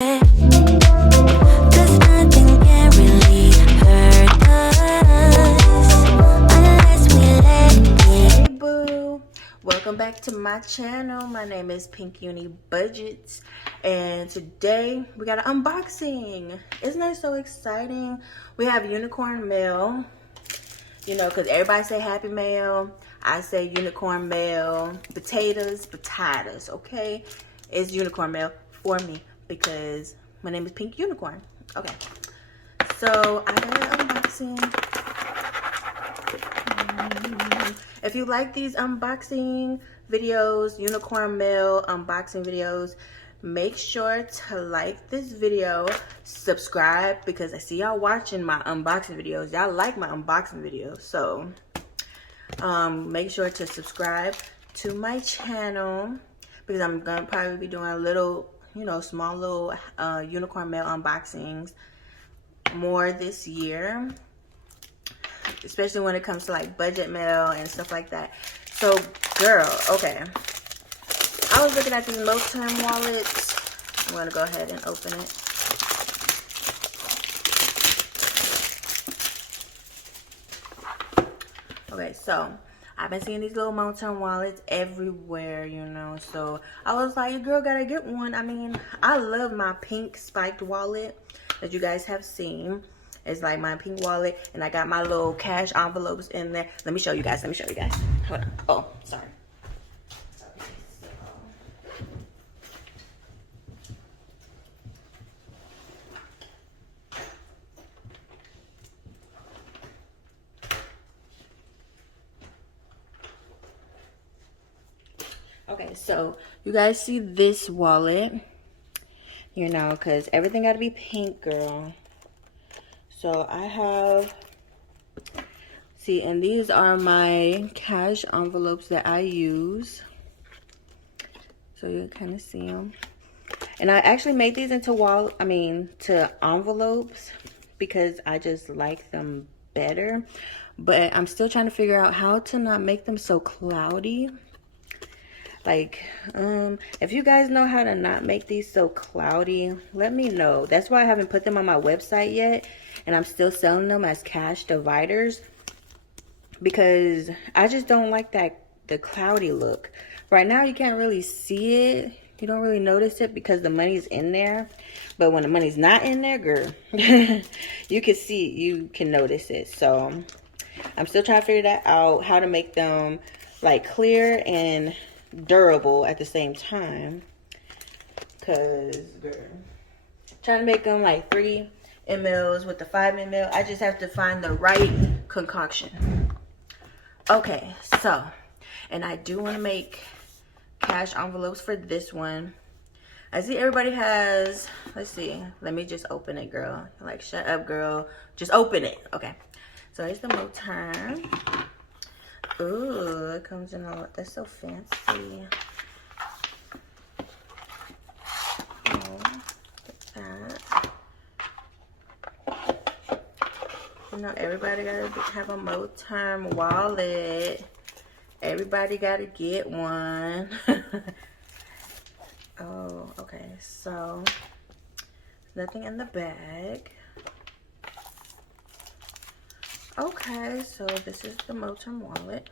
Welcome back to my channel. My name is Pink-UniBudgetz, and today we got an unboxing. Isn't that so exciting? We have unicorn mail, you know, because everybody say happy mail. I say unicorn mail. Potatoes, okay? It's unicorn mail for me because my name is Pink Unicorn. Okay, so I got an unboxing. If you like these unboxing videos, unicorn mail unboxing videos, make sure to like this video, subscribe, because I see y'all watching my unboxing videos. Y'all like my unboxing videos, so make sure to subscribe to my channel because I'm gonna probably be doing a little, you know, small little unicorn mail unboxings more this year, especially when it comes to like budget mail and stuff like that. So girl, okay, I was looking at these Moterm wallets. I'm gonna go ahead and open it. Okay, so I've been seeing these little Moterm wallets everywhere, you know, so I was like, your girl gotta get one. I mean, I love my pink spiked wallet that you guys have seen. It's like my pink wallet, and I got my little cash envelopes in there. Let me show you guys. Hold on. Oh, sorry. Okay, so you guys see this wallet, you know, because everything got to be pink, girl. So I have, see, and these are my cash envelopes that I use. So you kind of see them. And I actually made these into to envelopes because I just like them better. But I'm still trying to figure out how to not make them so cloudy. Like, if you guys know how to not make these so cloudy, let me know. That's why I haven't put them on my website yet, and I'm still selling them as cash dividers because I just don't like the cloudy look. Right now you can't really see it. You don't really notice it because the money's in there. But when the money's not in there, girl, you can notice it. So I'm still trying to figure that out, how to make them like clear and durable at the same time, because girl, trying to make them like 3 mls with the 5 ml. I just have to find the right concoction. Okay, so, and I do want to make cash envelopes for this one. I see everybody has, let's see, let me just open it, girl. Like, shut up, girl, just open it. Okay, so here's the Moterm. Ooh, it comes in a, that's so fancy. Oh, look at that. You know, everybody gotta have a Moterm wallet. Everybody gotta get one. Oh, okay, so nothing in the bag. Okay, so this is the Moterm wallet.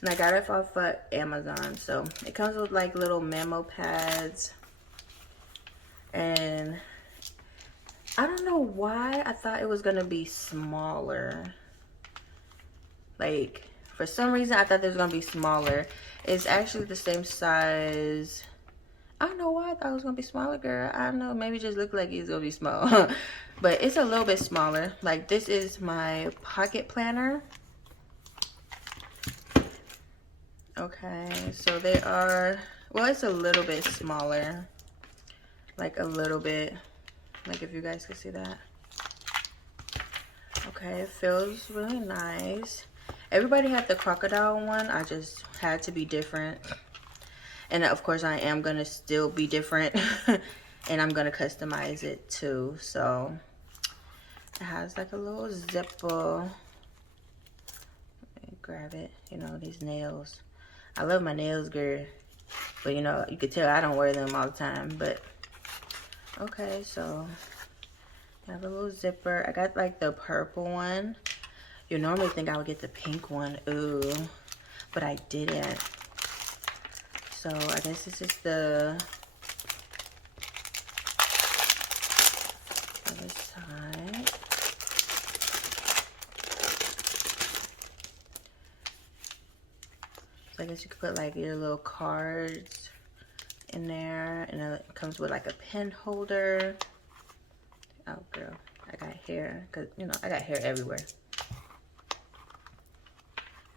And I got it off of Amazon. So it comes with like little memo pads. And I don't know why I thought it was gonna be smaller. Like, for some reason I thought it was gonna be smaller. It's actually the same size. I don't know why I thought it was gonna be smaller, girl. I don't know, maybe it just looked like it's gonna be small. But it's a little bit smaller. Like, this is my pocket planner. Okay, so they are, well, it's a little bit smaller. Like a little bit. Like, if you guys can see that. Okay, it feels really nice. Everybody had the crocodile one. I just had to be different. And of course I am gonna still be different. And I'm gonna customize it too. So it has like a little zipper. Let me grab it. You know, these nails. I love my nails, girl. But you know, you could tell I don't wear them all the time. But okay, so I have a little zipper. I got like the purple one. You normally think I would get the pink one. Ooh, but I didn't. So I guess this is the other side. So I guess you could put like your little cards in there, and then it comes with like a pen holder. Oh girl, I got hair, cause you know I got hair everywhere.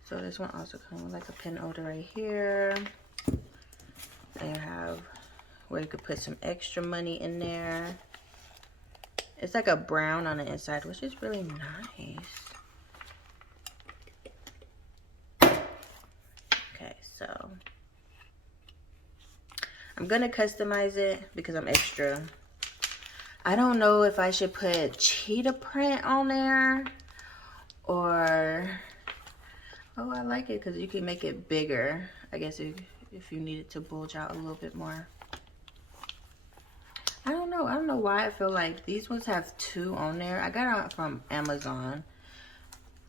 So this one also comes with like a pen holder right here. And you have where you could put some extra money in there. It's like a brown on the inside, which is really nice. Okay, so I'm gonna customize it because I'm extra. I don't know if I should put cheetah print on there or, oh, I like it because you can make it bigger. I guess if you need it to bulge out a little bit more. I don't know why I feel like these ones have 2 on there. I got it from Amazon.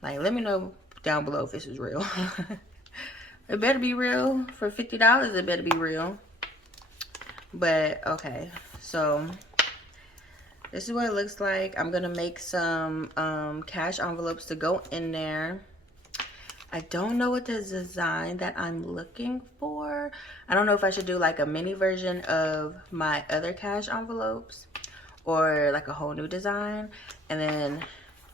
Like, let me know down below if this is real. It better be real. For $50, it better be real. But okay, so this is what it looks like. I'm gonna make some cash envelopes to go in there. I don't know what the design that I'm looking for. I don't know if I should do like a mini version of my other cash envelopes or like a whole new design. And then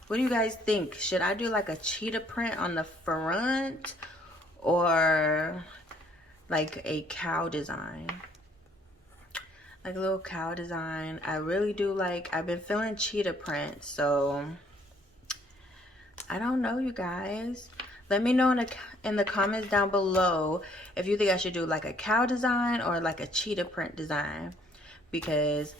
what do you guys think? Should I do like a cheetah print on the front or like a cow design? Like a little cow design. I really do like, I've been feeling cheetah print, so I don't know, you guys. Let me know in the comments down below if you think I should do like a cow design or like a cheetah print design, because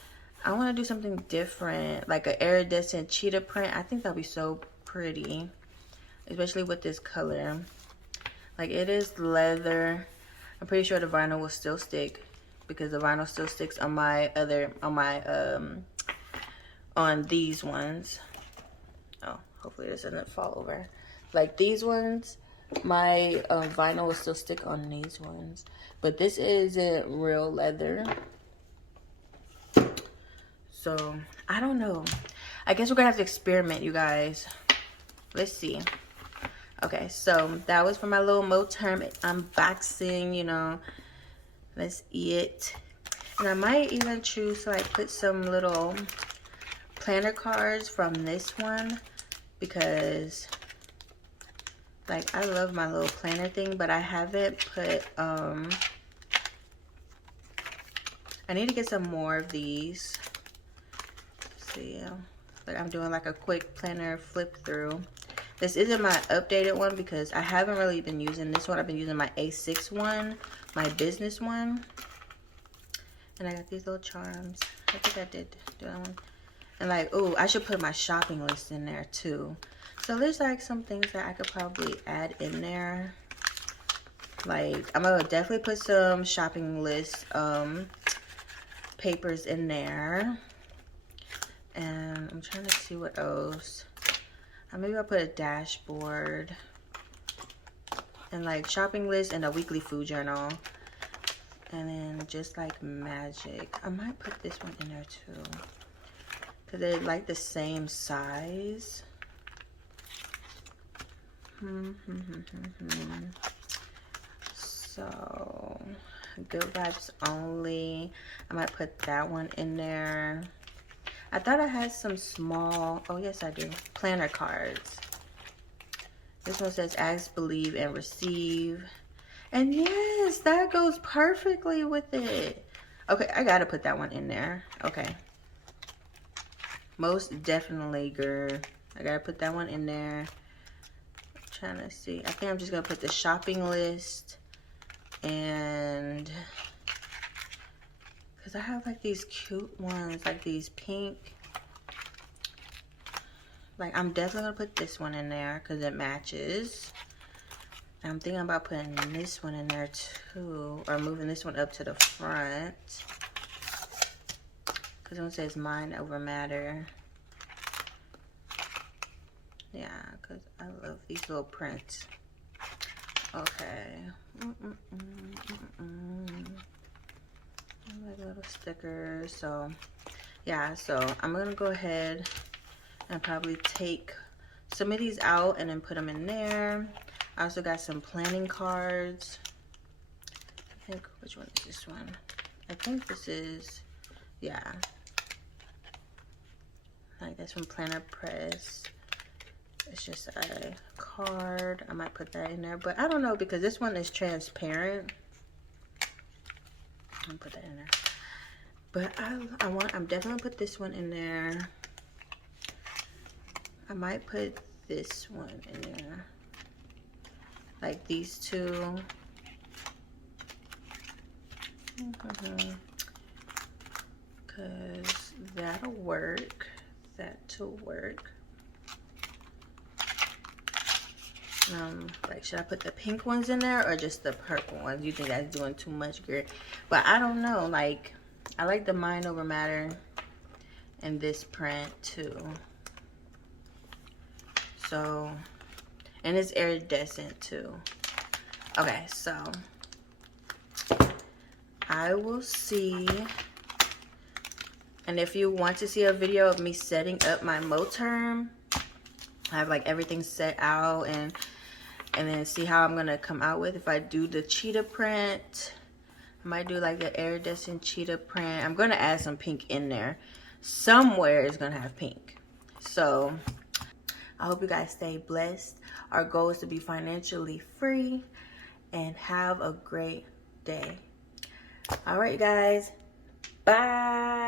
I want to do something different, like an iridescent cheetah print. I think that'll be so pretty, especially with this color. Like, it is leather. I'm pretty sure the vinyl will still stick because the vinyl still sticks on my other, on these ones. Oh, hopefully this doesn't fall over. Like these ones, my vinyl will still stick on these ones. But this isn't real leather. So, I don't know. I guess we're going to have to experiment, you guys. Let's see. Okay, so that was for my little Moterm unboxing, you know. Let's eat it. And I might even choose to like put some little planner cards from this one, because like I love my little planner thing, but I haven't put I need to get some more of these. So yeah, like I'm doing like a quick planner flip through. This isn't my updated one because I haven't really been using this one. I've been using my A6 one, my business one. And I got these little charms. I think I did do that one. And like, oh, I should put my shopping list in there too. So there's like some things that I could probably add in there. Like, I'm gonna definitely put some shopping list papers in there. And I'm trying to see what else. Maybe I'll put a dashboard. And like shopping list and a weekly food journal. And then just like magic. I might put this one in there too, because they're like the same size. So, good vibes only. I might put that one in there. I thought I had some small, oh yes I do, planner cards. This one says ask, believe, and receive. And yes, that goes perfectly with it. Okay, I gotta put that one in there. Okay. Most definitely, girl. I gotta put that one in there. I'm trying to see. I think I'm just gonna put the shopping list. And because I have like these cute ones, like these pink. Like, I'm definitely gonna put this one in there because it matches. I'm thinking about putting this one in there too, or moving this one up to the front. Because it says mind over matter. Yeah, because I love these little prints. Okay. Like little stickers. So, yeah, so I'm going to go ahead and probably take some of these out and then put them in there. I also got some planning cards. I think, which one is this one? I think this is, yeah. Like this from Planner Press. It's just a card. I might put that in there, but I don't know because this one is transparent. I'm gonna put that in there. But I'm definitely gonna put this one in there. I might put this one in there. Like these two. Cause that'll work. That'll work. Like, should I put the pink ones in there or just the purple ones? You think that's doing too much, girl? But I don't know. Like, I like the mind over matter and this print too. So, and it's iridescent too. Okay, so I will see. And if you want to see a video of me setting up my Moterm, I have like everything set out and then see how I'm gonna come out with. If I do the cheetah print, I might do like the iridescent cheetah print. I'm gonna add some pink in there. Somewhere it's gonna have pink. So I hope you guys stay blessed. Our goal is to be financially free and have a great day. All right, guys. Bye.